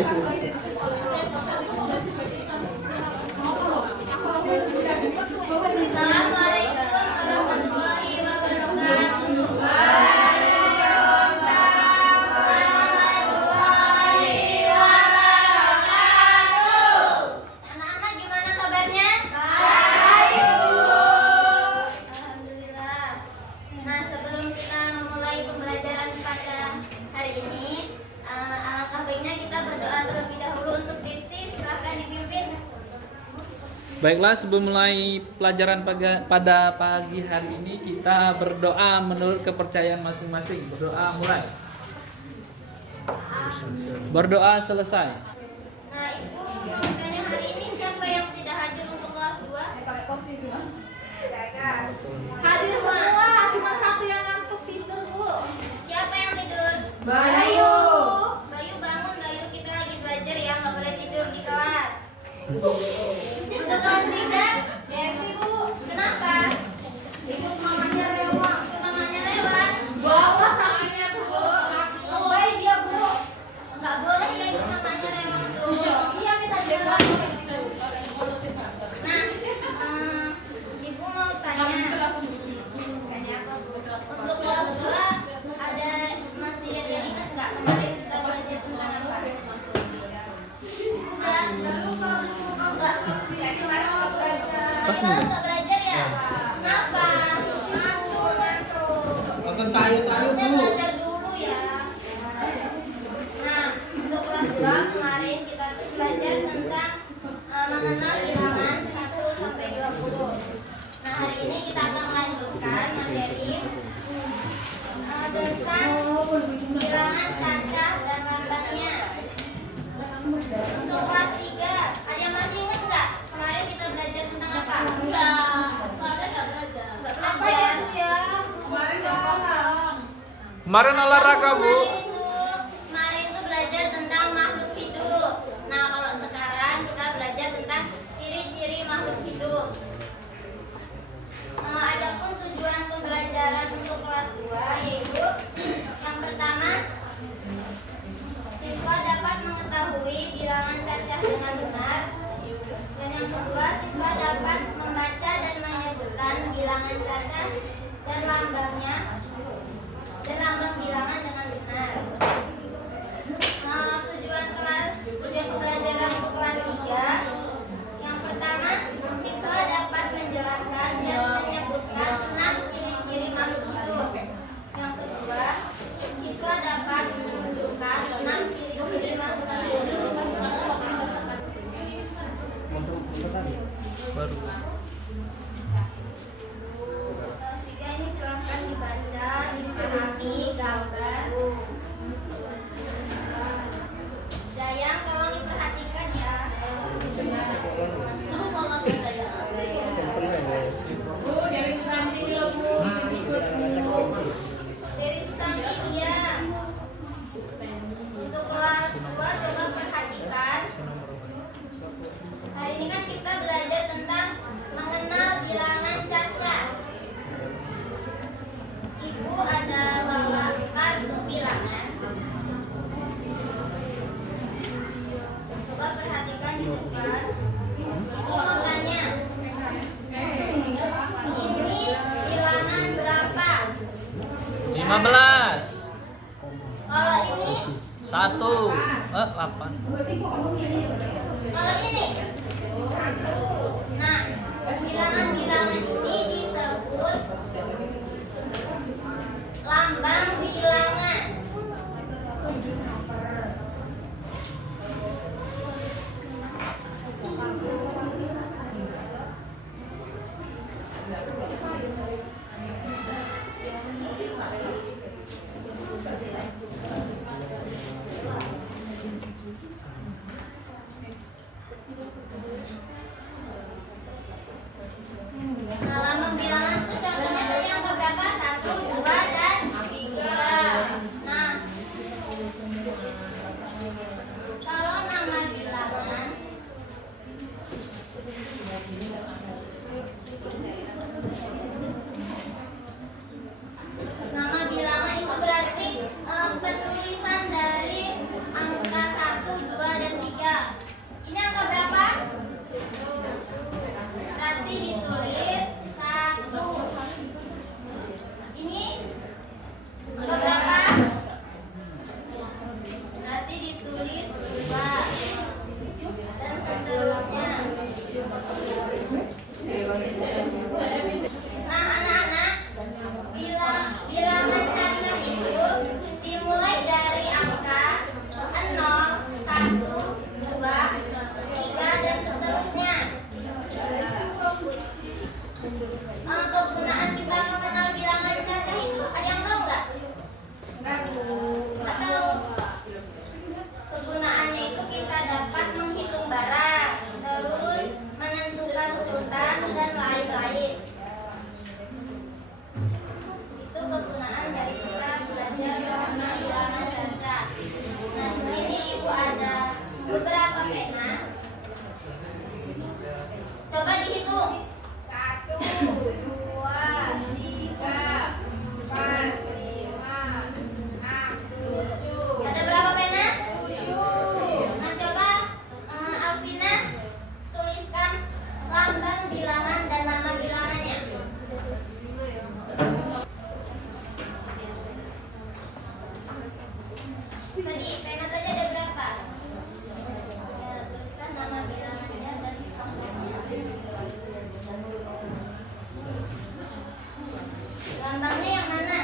Assalamualaikum warahmatullahi wabarakatuh. Anak-anak gimana kabarnya? Baik, Bu. Alhamdulillah. Nah, sebelum kita memulai pembelajaran pada hari ini, alangkah baiknya kita berdoa terlebih dahulu untuk diksi. Silahkan dipimpin. Baiklah, sebelum mulai pelajaran pada pagi hari ini, kita berdoa menurut kepercayaan masing-masing. Berdoa mulai. Berdoa selesai. Nah, Ibu mau bertanya hari ini siapa yang tidak hadir untuk kelas 2? Hadir semua, cuma satu yang ngantuk tidur, Bu. Siapa yang tidur? Bayu. Bayu bangun, Bayu, kita lagi belajar ya, nggak boleh tidur di kelas. Untuk kelas 3? Siapa, Bu? Kenapa? Ikut mamanya lewat. Ikut mamanya lewat. Bawa sapinya, Bu. Baik dia, Bu. Nggak boleh ya ikut mamanya lewat tuh. Iya, kita jalan. Nah, Ibu mau tanya. Untuk kelas 2 ada masih ada ingat nggak kemarin kita belajar tentang apa? Enggak. Kemarin nggak belajar. Tadi malam nggak belajar ya? Kenapa? Nonton tayo-tayo, Harusnya Bu. belajar dulu ya. Nah, untuk kelas 2 kemarin kita tuh belajar tentang mengenal bilangan 1 sampai 20. Nah, hari ini kita akan melanjutkan materi tentang bilangan cacah dan lambangnya. Untuk kelas 3, ada yang masih ingat nggak? Kemarin kita belajar tentang apa? Nggak Apa ya, belajar. Bu ya? Kemarin nggak kosong. Kemarin olahraga, Bu. Kemarin itu belajar tentang makhluk hidup. Nah, kalau sekarang kita belajar tentang ciri-ciri makhluk hidup. Adapun tujuan pembelajaran untuk kelas 2 yaitu yang pertama, siswa dapat mengetahui bilangan cacah dengan benar. Dan yang kedua, siswa dapat membaca dan menyebutkan bilangan cacah dan lambangnya dan lambang bilangan dengan benar. Tujuan pembelajaran untuk kelas 3. Yang pertama, siswa dapat menjelaskan dan menyebutkan 6 ciri-ciri makhluk hidup. Yang kedua, siswa dapat menunjukkan 6 ciri-ciri makhluk hidup. Baru. Kelas 3 ini silahkan dibaca, dipahami gambar. Dayang, tolong diperhatikan ya. Bu, dari Susanti dulu, Bu. Ikut dulu. Dari Susanti dia. Untuk kelas 2 coba perhatikan. Hari ini kan kita belajar tentang mengenal bilangan cacah. Ibu ada bawa kartu bilangan. Coba perhatikan di depan. Ibu mau tanya. Ini bilangan berapa? 15. Kalau ini, 8. kalau ini. Nah, bilangan-bilangan ini disebut lambang bilangan. Nah, lambang Tadi pena tadi ada berapa? Ya, tuliskan nama bilangannya dan kelompoknya. Lambangnya yang mana?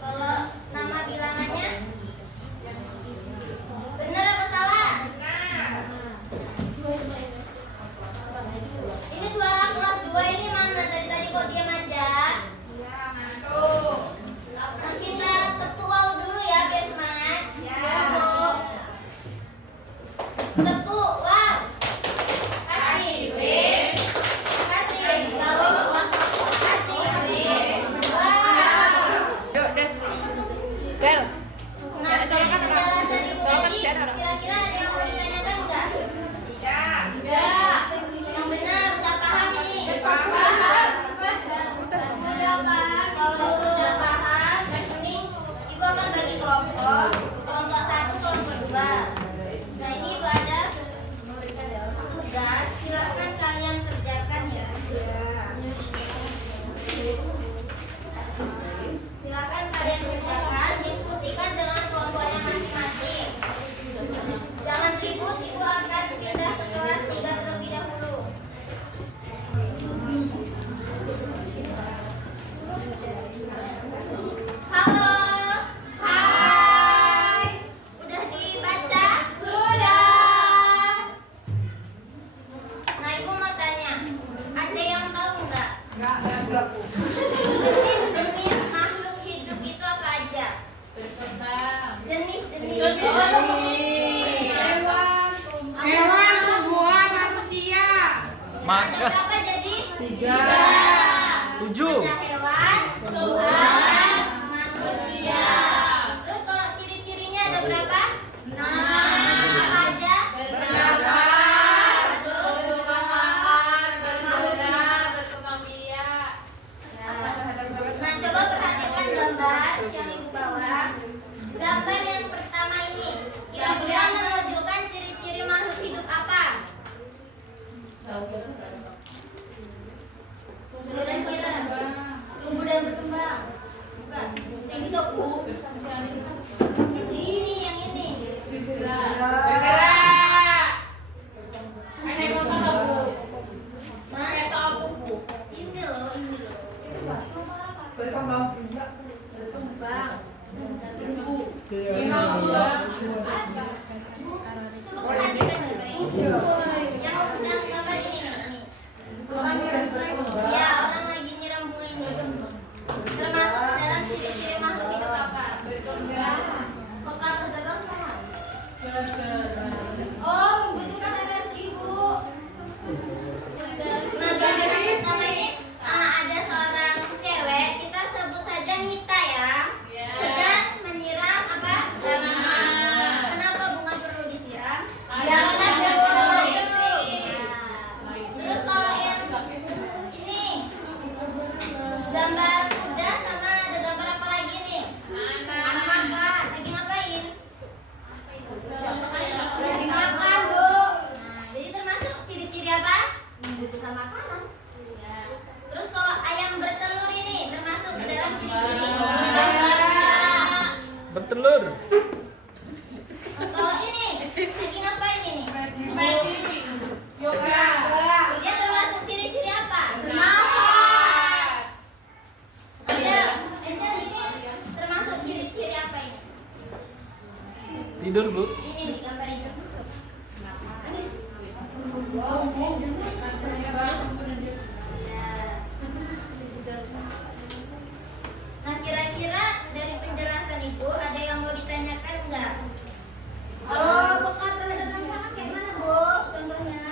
Kalau nama bilangannya benar apa salah? Ini suara kelas 2 ini mana? Tadi kok diam aja? Nanti kita tepuk wow dulu ya biar semangat. Tepuk wow. Kasih B. Kasih wow. Kasih B. Wow. Yuk, Des. Bel. Nah, dari penjelasan ibu tadi, kira-kira ada yang mau ditanyakan enggak? Tidak. Yang benar, udah paham ini? Paham. Kalau sudah paham, ini ibu akan bagi kelompok. Kelompok 1, kelompok 2. Nah, ini ibu ada tugas. Silakan kalian kerjakan ya. Silakan kalian kerjakan, diskusikan dengan kelompoknya masing-masing. Jangan ribut, ibu akan pindah ke kelas 3 terlebih dahulu. Halo. Hai. Udah dibaca? Sudah. Nah, ibu mau tanya, ada yang tahu nggak? Jenis-jenis makhluk hidup itu apa aja? Jenis-jenis Hewan, tumbuhan, manusia. Ada Maka berapa jadi? 3. 7. Ada hewan, tumbuhan, manusia. Terus kalau ciri-cirinya ada berapa? 6. Apa aja? Bernapas, bertumbuh lahan, berguna, berkembang biak. Nah, coba perhatikan gambar yang ibu bawa. Gambar yang pertama ini, kira-kira menunjukkan ciri-ciri makhluk hidup apa? Kira-kira tumbuh dan berkembang. Bukan. Yang itu Bu. Ini yang ini. Bergerak. Ini apa Bu? Nah, Kereta apa Bu? ini loh, ini loh. Itu Pak. Berkembang Berkembang. Tumbuh. Coba. Coba perhatikan gambar ini. Yang gambar ini nih. Iya, orang lagi nyiram bunga ini. Termasuk ke dalam ciri-ciri makhluk hidup apa? Peka tergerak sama. Oh, membutuhkan energi, Bu. Nah, gambar yang pertama ini ada seorang cewek, kita sebut saja Mita ya. Sedang menyiram apa? Tanaman. Kenapa bunga perlu disiram? Biar tumbuh. Terus kalau yang ini gambar kuda sama ada gambar apa lagi nih? Anak makan. Lagi ngapain? Lagi makan, Bu. Nah, jadi termasuk ciri-ciri apa? Membutuhkan makanan. Ya. Terus kalau ayam bertelur ini termasuk ke dalam ciri-ciri. Bertelur. Kalau ini lagi ngapain ini? Yoga. Dia termasuk ciri-ciri apa? Bernafas. Angel ini termasuk ciri-ciri apa ini? Tidur, Bu. Ini nih gambar ini. Nah, kira-kira dari penjelasan Ibu ada yang mau ditanyakan enggak? Kalau pekan terhadap rangsangan kayak mana, Bu? Contohnya?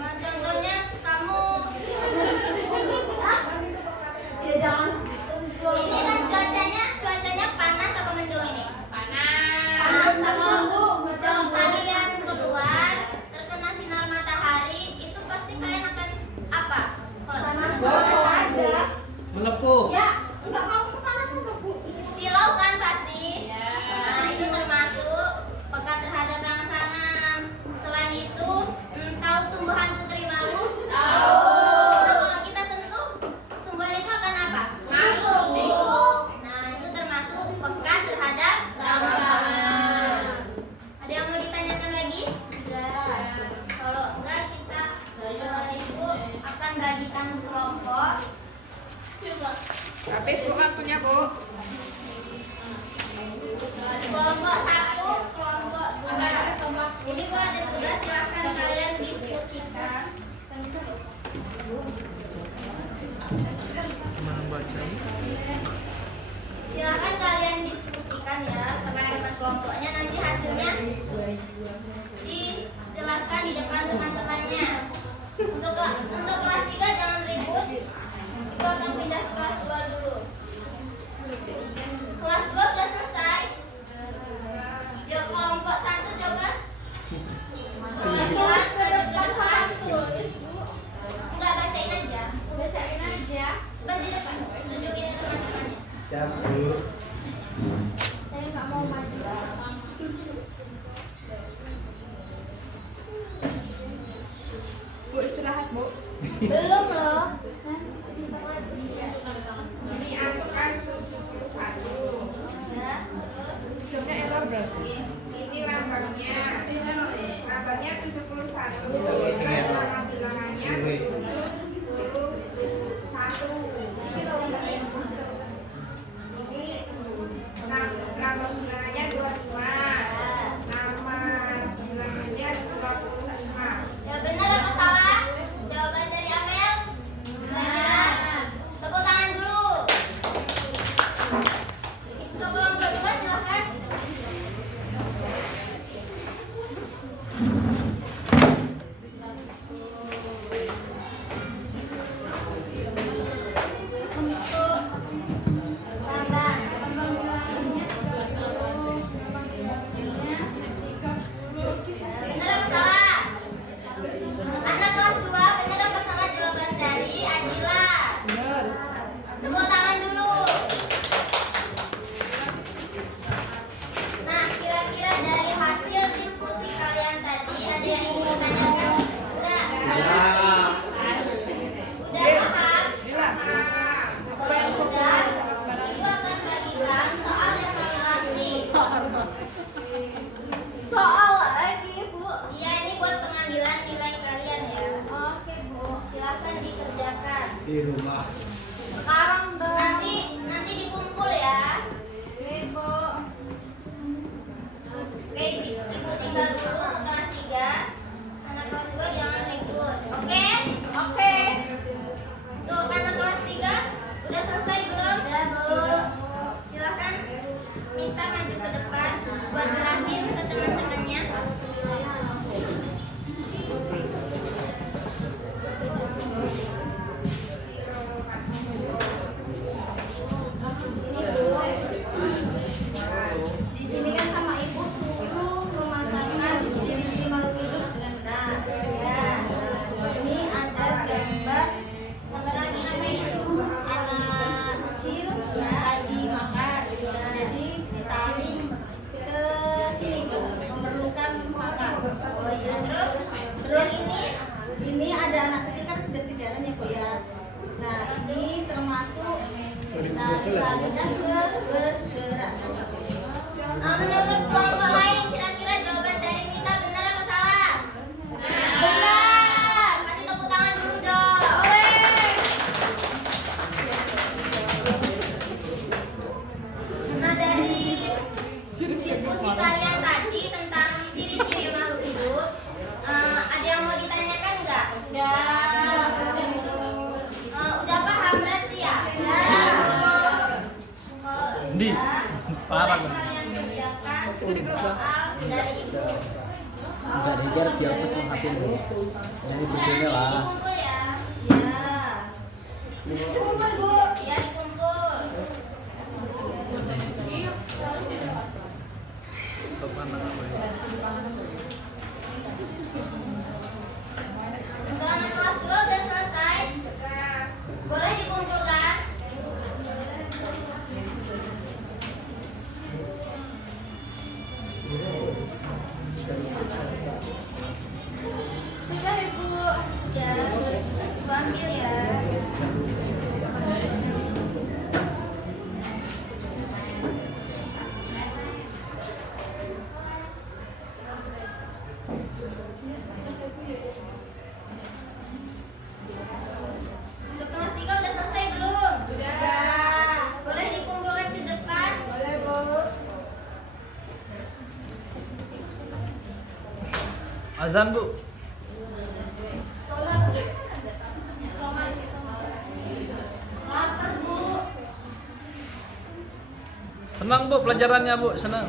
Nah, contohnya kamu ya jangan ini kan cuacanya panas apa mendung ini? Panas. Nah, kalau kalian keluar terkena sinar matahari itu pasti kalian akan apa? Kalau panas aja. Melepuh. Ya, enggak mau kepanasan tuh, Bu. Silau kan pasti. Nah, itu termasuk peka terhadap rangsangan. Selain itu, tahu tumbuhan putri malu? Tahu. Nah, kalau kita sentuh, tumbuhan itu akan apa? Malu. Nah, itu termasuk peka terhadap rangsangan. dijelaskan di depan teman-temannya. Untuk kelas 3 jangan ribut. Kita akan pindah ke kelas 2 dulu. Kelas 2 udah selesai. Yuk kelompok 1 coba. Kelas ke depan. Enggak, bacain aja. Bacain aja. Coba di depan. Tunjukin ke teman-temannya. Siap, Bu. Saya nggak mau maju. Bu istirahat, Bu. Belum loh. Nanti sebentar lagi. Ini aku kan 71. Ya, terus. Hidupnya error berarti. Ini lambangnya. Lambangnya 71. Terus nama bilangannya 71. Ini lambang bilangannya 22. Nama bilangannya 25. Ya benar apa salah? Jawaban dari Amel? Benar. Tepuk tangan dulu. Untuk kelompok 2 silakan. Benar apa salah? Anak kelas 2, benar apa salah jawaban dari Adila? Benar. Tepuk tangan dulu. Nah, kira-kira dari hasil diskusi kalian tadi ada yang ingin ditanyakan? Enggak? Udah paham? Kalau udah, Ibu akan bagikan soal evaluasi. Soal lagi, Bu. Iya, ini buat pengambilan nilai kalian ya. Oke, Bu. Silakan dikerjakan. Di rumah. Sekarang dong. Nanti dikumpul ya. Ini, Bu. Oke, Ibu tinggal dulu untuk kelas 3. Anak kelas 2 jangan ribut. Oke? Oke. Untuk anak kelas 3 udah selesai belum? Udah, Bu. Silakan minta maju ke depan buat jelasin ke teman-temannya. Di sini kan sama ibu suruh memasangkan ciri-ciri makhluk hidup dengan benar. Ya. Di sini ada gambar Gambar lagi ngapain itu? anak kecil lagi makan. Jadi ditarik ke sini memerlukan makan. Oh iya, terus Terus ini ini ada anak kecil kan kejar-kejaran ya Bu ya. Nah ini termasuk selanjutnya ke bergerak. menurut kelompok lain kira-kira jawaban dari Mita benar apa salah? Benar. Kasih tepuk tangan dulu dong. Nah, dari diskusi kalian tadi tentang ciri-ciri makhluk hidup, ada yang mau ditanyakan nggak? Udah paham berarti ya? Kalau Di. sudah, Paham boleh aku. kalian kerjakan soal dari ibu. Enggak dikejar biar pas menghapin dulu. Jadi Enggak, videonya nanti lah. dikumpul ya. Ya. Dikumpul Bu. Ya, dikumpul. Untuk anak kelas 2 udah selesai. Boleh dikumpulkan? Sudah, Ibu. Ya, Ibu ambil ya. Untuk kelas 3 udah selesai belum? Sudah. Boleh dikumpulkan ke depan? Boleh, Bu. Azan, Bu. Lapar Bu. Senang, Bu, pelajarannya, Bu. Senang.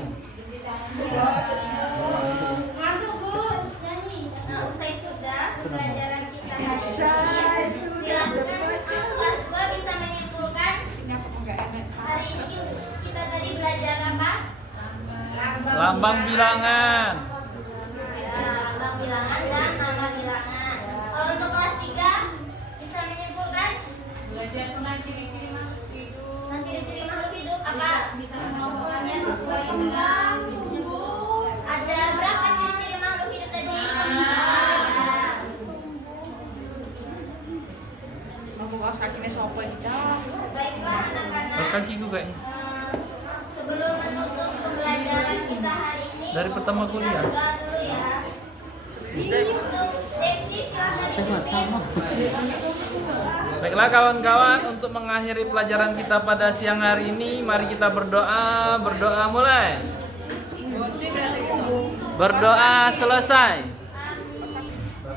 Silakan kelas 2 bisa menyimpulkan hari ini kita tadi belajar apa? Lambang bilangan. Ya, lambang bilangan dan nama bilangan. Kalau untuk kelas 3 bisa menyimpulkan Belajar tentang ciri-ciri makhluk hidup. tentang ciri-ciri makhluk hidup apa? Bisa mengelompokkannya sesuai dengan itunya, Bu. Ada berapa ciri-ciri makhluk hidup tadi? Ya. Baiklah anak-anak. Pas kakiku kayaknya. Sebelum menutup pembelajaran kita hari ini, Dari pertama kita kuliah. berdoa dulu ya. Untuk Dexy silahkan dipimpin. Baiklah kawan-kawan, untuk mengakhiri pelajaran kita pada siang hari ini, mari kita berdoa. Berdoa mulai. Berdoa selesai.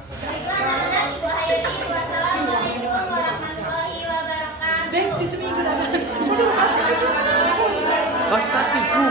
Baiklah anak-anak, Ibu Hairi, wassalamualaikum warahmatullahi wabarakatuh. Kaos kakiku.